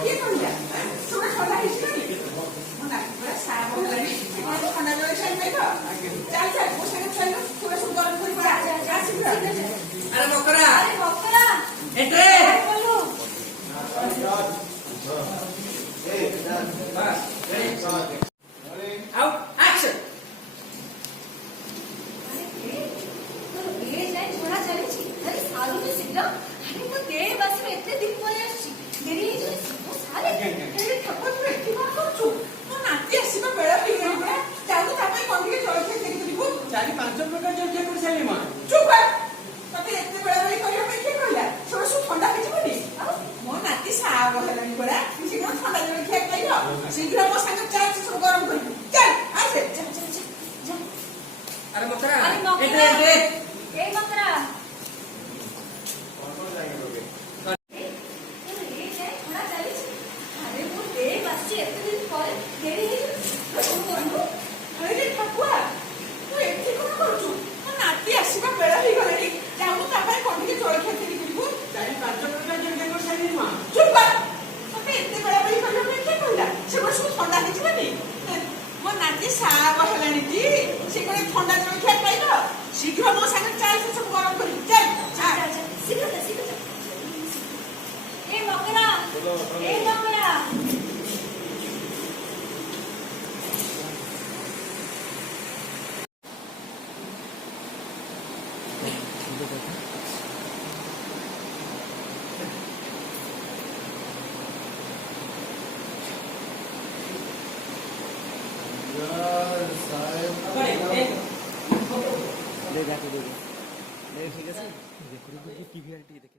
କିଏ କହିଲା ଶୁଣ ଥଣ୍ଡା ହେଇଯିବନି ମୋ ନାତି ପୁରା ସାପ ହେଲାଣି କଣ ଥଣ୍ଡା ଜଳ ଛାଡ଼ି ପାରିବ ଚାଲ ଚାଲ ମୋ ସାଙ୍ଗେ ଚାଲ ପୁରା ସବୁ ଗରମ କରି ଆସିବୁ ଆରେ ମକରା ଏଟ୍ରେ ଆଉ ଆକ୍ସନ ଚାରି ପାଞ୍ଚ ପ୍ରକାର ଜଳଖିଆ କରି ସାରିଲି ମା ଚୁପ ତତେ ଏତେ ବେଳା ବେଳି କରିବା ପାଇଁ କିଏ କହିଲା ଶୁଣ ସବୁ ଥଣ୍ଡା ହେଇଯିବନି ମୋ ନାତି ସାପ ହେଲାଣି ପରା ସେ କଣ ଥଣ୍ଡା ଜଳଖିଆ ଖାଇବ ଶୀଘ୍ର ମୋ ସାଙ୍ଗେ ଚାଲ ସବୁ ଗରମ କରିବୁ ଚାଲ ଆସେ ଆରେ ମକରା ଏଟ୍ରେ ଏଇ ମକରା ଥଣ୍ଡା ଜଳଖିଆ ଖାଇବ ଶୀଘ୍ର ମୋ ସାଙ୍ଗେ ଚାଲ ସବୁ ଗରମ କରିବୁ ଚାଲ ଶୀଘ୍ର ଏ ମକରା ঠিক আছে টিভি আর টিভি দেখে